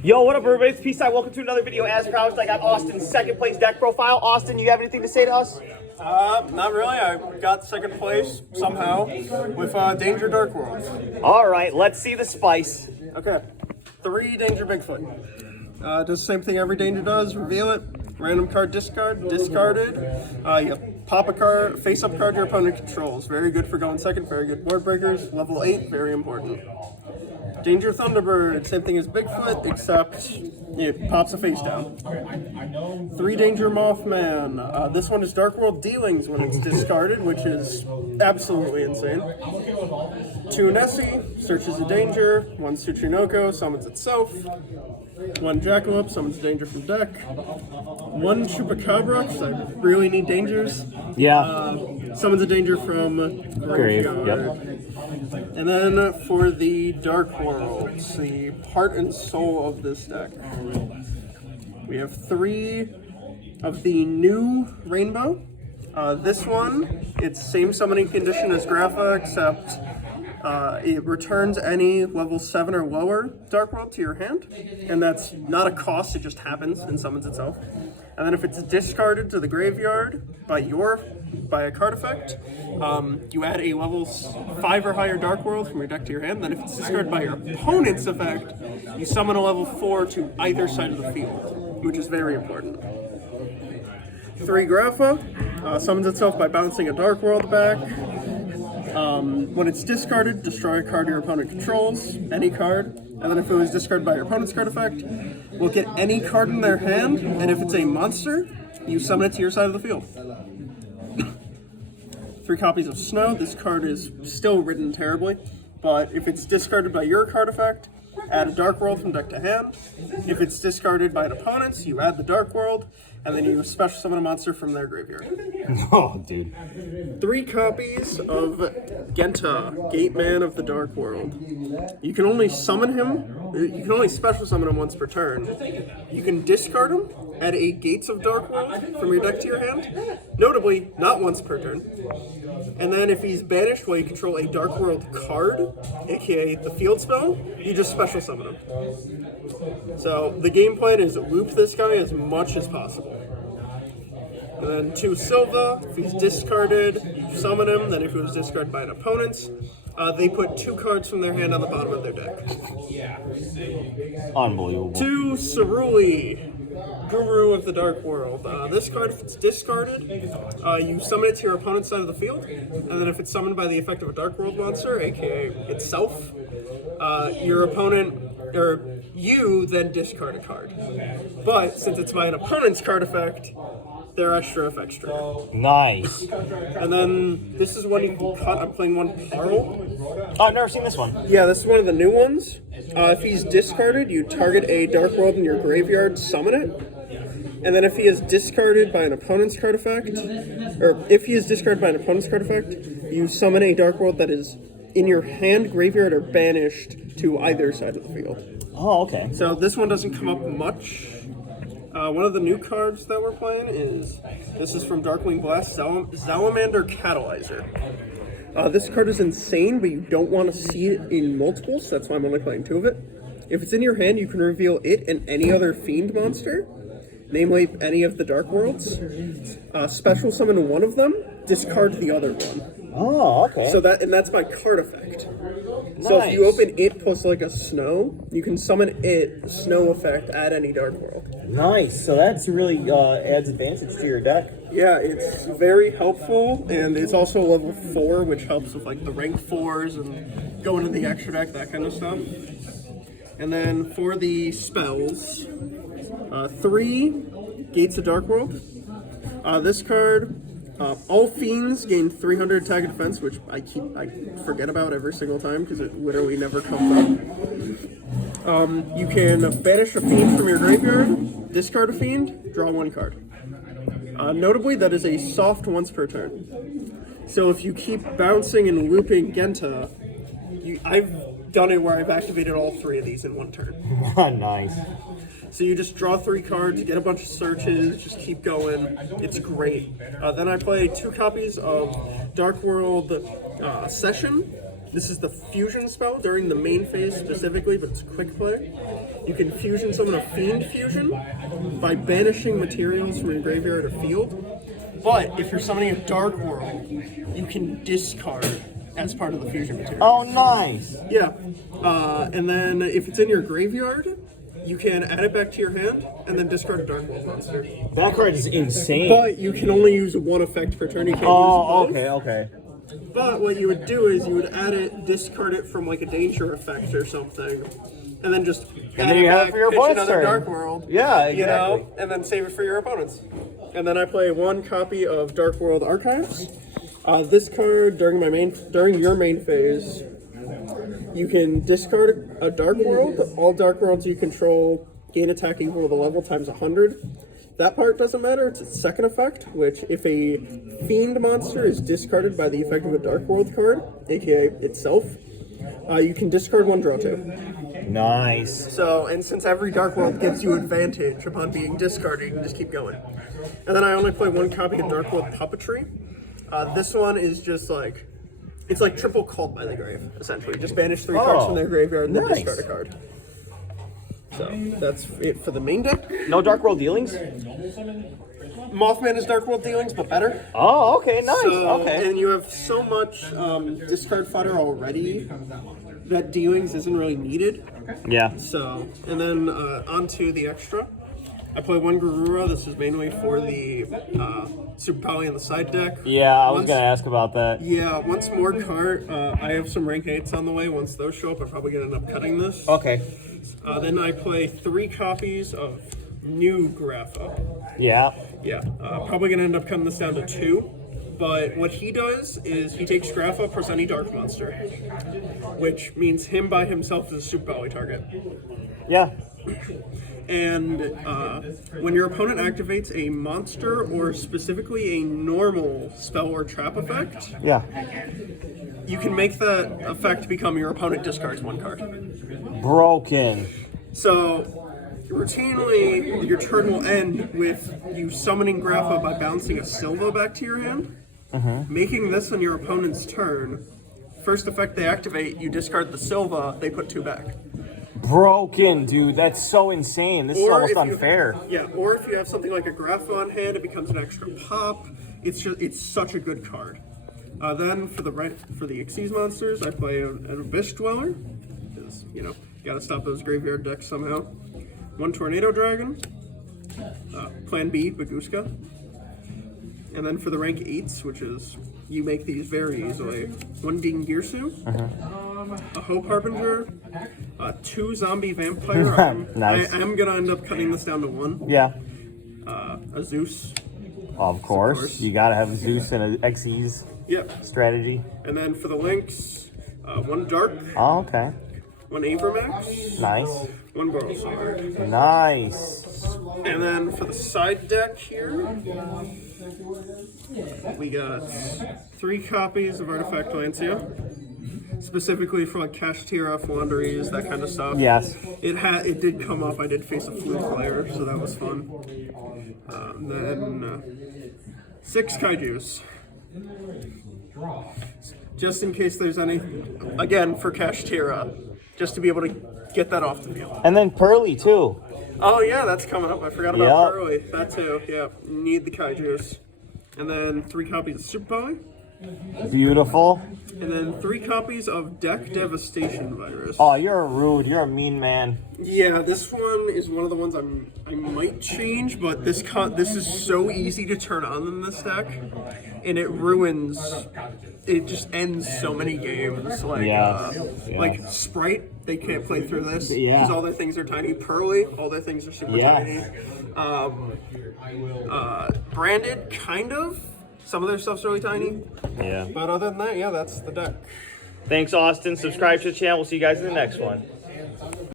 Yo, what up, everybody? It's Peace Sign. Welcome to another video. As promised, I got Austin's second place deck profile. Austin, you have anything to say to us? Not really. I got second place somehow with Danger Dark World. All right, let's see the spice. Okay, 3 Danger Bigfoot. Does the same thing every Danger does. Reveal it. Random card discarded. You pop a card, face-up card your opponent controls. Very good for going second. Very good board breakers. Level 8, very important. Danger Thunderbird, same thing as Bigfoot, except it pops a face down. 3 Danger Mothman. This one is Dark World Dealings when it's discarded, which is absolutely insane. 2 Nessie, searches a danger. 1 Tsuchinoko, summons itself. 1 Jackalope, summons danger from deck. 1 Chupacabra, because I really need dangers. Yeah. Summons a danger from graveyard. Yep. And then for the Dark Worlds, the heart and soul of this deck, we have 3 of the new Rainbow. This one, it's same summoning condition as Grapha, except it returns any level 7 or lower Dark World to your hand, and that's not a cost, it just happens and summons itself. And then if it's discarded to the graveyard by a card effect, you add a level 5 or higher Dark World from your deck to your hand. Then if it's discarded by your opponent's effect, you summon a level 4 to either side of the field, which is very important. 3 Grapha, summons itself by bouncing a Dark World back. When it's discarded, destroy a card your opponent controls, any card. And then if it was discarded by your opponent's card effect, we'll get any card in their hand, and if it's a monster, you summon it to your side of the field. 3 copies of Snow. This card is still written terribly, but if it's discarded by your card effect, add a Dark World from deck to hand. If it's discarded by an opponent's, you add the Dark World, and then you special summon a monster from their graveyard. Oh, dude. 3 copies of Genta, Gateman of the Dark World. You can only summon him, you can only special summon him once per turn. You can discard him, add a Gates of Dark World from your deck to your hand, notably not once per turn. And then if he's banished while you control a Dark World card, aka the field spell, you just special summon him. So the game plan is loop this guy as much as possible. And then 2 Silva, if he's discarded, you summon him. Then if he was discarded by an opponent, they put 2 cards from their hand on the bottom of their deck. Unbelievable. 2 Ceruli, Guru of the Dark World. This card, if it's discarded, you summon it to your opponent's side of the field. And then if it's summoned by the effect of a Dark World monster, aka itself, your opponent, or you then discard a card. But since it's by an opponent's card effect, they're extra effects trigger. Nice. And then this is one you can cut. I'm playing 1 Parle. Oh, I've never seen this one. Yeah, this is one of the new ones. If he's discarded, you target a Dark World in your graveyard, summon it. And then if he is discarded by an opponent's card effect, or if he is discarded by an opponent's card effect, you summon a Dark World that is in your hand, graveyard, or banished to either side of the field. Oh, okay. So this one doesn't come up much. One of the new cards that we're playing this is from Darkwing Blast, Salamander Catalyzer. This card is insane, but you don't want to see it in multiples, so that's why I'm only playing 2 of it. If it's in your hand, you can reveal it and any other Fiend monster, namely any of the Dark Worlds. Special summon 1 of them, discard the other one. Oh, okay. So that's by card effect. Nice. So if you open it plus like a Snow, you can summon it, Snow effect, add any Dark World. Nice. So that's really adds advantage to your deck. Yeah, it's very helpful, and it's also level 4, which helps with like the rank 4s and going to the extra deck, that kind of stuff. And then for the spells, 3 Gates of Dark World. This card, all fiends gain 300 attack and defense, which I forget about every single time because it literally never comes up. You can banish a fiend from your graveyard, discard a fiend, draw 1 card. Notably, that is a soft once per turn. So if you keep bouncing and looping Genta, I've done it where I've activated all 3 of these in 1 turn. Nice. So you just draw 3 cards, get a bunch of searches, just keep going. It's great. Then I play 2 copies of Dark World Session. This is the fusion spell during the main phase specifically, but it's quick play. you can fusion summon a Fiend Fusion by banishing materials from your graveyard or field. But if you're summoning a Dark World, you can discard as part of the fusion material. Oh, nice. Yeah. And then if it's in your graveyard, you can add it back to your hand and then discard a Dark World monster. That card is insane. But you can only use one effect per turn. You can't Oh, use both. okay. But what you would do is you would add it, discard it from like a danger effect or something, and then just And then you have it for your pitch opponent's another turn. Dark World. Yeah, You exactly. know, and then save it for your opponents. And then I play one copy of Dark World Archives. This card during your main phase, you can discard a Dark World. All Dark Worlds you control gain attack equal to the level times 100. That part doesn't matter. It's its second effect, which if a Fiend monster is discarded by the effect of a Dark World card, aka itself, you can discard one, draw two. Nice. So, and since every Dark World gives you advantage upon being discarded, you can just keep going. And then I only play one copy of Dark World Puppetry. This one is just like, it's like triple Called by the Grave, essentially. Just banish 3 cards from their graveyard and then nice. discard a card. So, that's it for the main deck. No Dark World dealings? Mothman is Dark World dealings, but better. Oh, okay, nice. So, Okay. And you have so much discard fodder already that dealings isn't really needed. Yeah. So, and then onto the extra. I play one Garura. This is mainly for the Super Poly in the side deck. Yeah, I was Once- gonna ask about that. Yeah, once more card. I have some rank 8s on the way. Once those show up, I'm probably gonna end up cutting this. Okay. Then I play 3 copies of new Grapha. Yeah. Yeah, probably gonna end up cutting this down to 2. But what he does is he takes Grapha plus any dark monster, which means him by himself is a Super Poly target. Yeah. And when your opponent activates a monster or specifically a normal spell or trap effect, Yeah. you can make that effect become your opponent discards 1 card. Broken. So routinely, your turn will end with you summoning Grapha by bouncing a Silva back to your hand, making this on your opponent's turn. First effect they activate, you discard the Silva, they put 2 back. Broken, dude. That's so insane. This is Or almost if you- unfair. Yeah, or if you have something like a Grapha on hand, it becomes an extra pop. It's such a good card. Then for the Xyz monsters, I play an Abyss Dweller, because gotta stop those graveyard decks somehow. 1 Tornado Dragon, Plan B Baguska, and then for the rank 8s, which is you make these very easily. 1 Ding Girsu, a Hope Harbinger, 2 Zombie Vampire. Nice. I am gonna end up cutting this down to 1. Yeah. A Zeus. Of course. course. You gotta have Zeus and an Xyz Yep. strategy. And then for the links, 1 Dark, Oh, okay. 1 Avermax, Nice. 1 Borrelsar. Nice. And then for the side deck here, we got 3 copies of Artifact Lancia, specifically for like Kashtira, Flanderies, that kind of stuff. Yes. It did come up. I did face a Fluke player, so that was fun. Then 6 Kaijus. Just in case there's any, again, for Kashtira, just to be able to get that off the field. And then Pearly, too. Oh yeah, that's coming up. I forgot about Yep. Pearly. That too. Yeah, need the Kaijus. And then 3 copies of Super Poly. Beautiful. And then 3 copies of Deck Devastation Virus. Oh, you're rude. You're a mean man. Yeah, this one is one of the ones I might change, but this is so easy to turn on in this deck, and it ruins. It just ends so many games. Like Yes. Yeah. like Sprite, they can't play through this Yeah. because all their things are tiny. Pearly, all their things are super Yes. tiny. Branded, kind of. Some of their stuff's really tiny, Yeah. but other than that, yeah, that's the deck. Thanks, Austin. Subscribe to the channel. We'll see you guys in the next one.